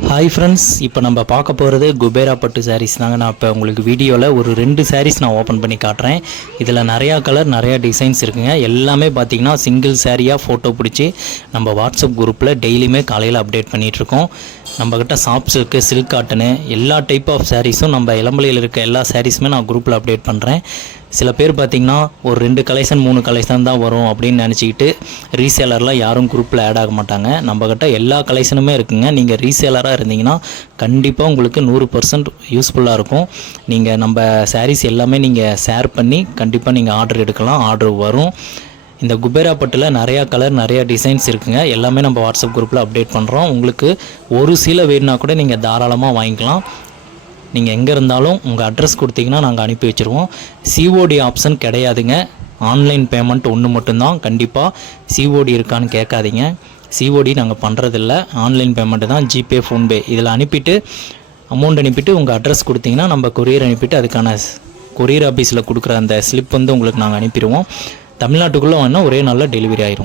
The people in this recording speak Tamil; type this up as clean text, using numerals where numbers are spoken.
ஹாய் ஃப்ரெண்ட்ஸ், இப்போ நம்ம பார்க்க போகிறது குபேரா பட்டு சாரீஸ் தாங்க. நான் இப்போ உங்களுக்கு வீடியோவில் ஒரு 2 சாரீஸ் நான் ஓப்பன் பண்ணி காட்டுறேன். இதில் நிறையா கலர், நிறையா டிசைன்ஸ் இருக்குங்க. எல்லாமே பார்த்திங்கன்னா சிங்கிள் சாரியாக ஃபோட்டோ பிடிச்சி நம்ம வாட்ஸ்அப் குரூப்பில் டெய்லியுமே காலையில் அப்டேட் பண்ணிகிட்ருக்கோம். நம்மக்கிட்ட சாஃப்ட் சில்க்கு, சில்க் காட்டனு, எல்லா டைப் ஆஃப் சாரீஸும் நம்ம இளம்பலையில் இருக்க எல்லா சாரீஸுமே நான் குரூப்பில் அப்டேட் பண்ணுறேன். சில பேர் பார்த்திங்கன்னா ஒரு 2 கலெக்ஷன் 3 கலெக்ஷன் தான் வரும் அப்படின்னு நினச்சிக்கிட்டு ரீசேலர்லாம் யாரும் குரூப்பில் ஆட் ஆக மாட்டாங்க. நம்மக்கிட்ட எல்லா கலெக்ஷனுமே இருக்குங்க. நீங்கள் ரீசேலராக இருந்தீங்கன்னா கண்டிப்பாக உங்களுக்கு 100% யூஸ்ஃபுல்லாக இருக்கும். நீங்கள் நம்ம சாரீஸ் எல்லாமே நீங்கள் ஷேர் பண்ணி கண்டிப்பாக நீங்கள் ஆர்டர் எடுக்கலாம், ஆர்டர் வரும். இந்த குபேரா பட்டில் நிறையா கலர், நிறையா டிசைன்ஸ் இருக்குங்க. எல்லாமே நம்ம வாட்ஸ்அப் குரூப்பில் அப்டேட் பண்ணுறோம். உங்களுக்கு ஒரு சீலை வேணுன்னா கூட நீங்கள் தாராளமாக வாங்கிக்கலாம். நீங்கள் எங்கே இருந்தாலும் உங்கள் அட்ரஸ் கொடுத்தீங்கன்னா நாங்கள் அனுப்பி வச்சுருவோம். சிஓடி ஆப்ஷன் கிடையாதுங்க. ஆன்லைன் பேமெண்ட் ஒன்று மட்டும்தான். கண்டிப்பாக சிஓடி இருக்கான்னு கேட்காதீங்க. சிஓடி நாங்கள் பண்ணுறதில்ல. ஆன்லைன் பேமெண்ட்டு தான். ஜிபே, ஃபோன்பே இதில் அனுப்பிட்டு அமௌண்ட் அனுப்பிட்டு உங்கள் அட்ரஸ் கொடுத்தீங்கன்னா நம்ம கொரியர் அனுப்பிட்டு அதுக்கான கொரியர் ஆஃபீஸில் கொடுக்குற அந்த ஸ்லிப் வந்து உங்களுக்கு நாங்கள் அனுப்பிடுவோம். தமிழ்நாட்டுக்குள்ளே வேணால் ஒரே நாளில் டெலிவரி ஆயிரும்.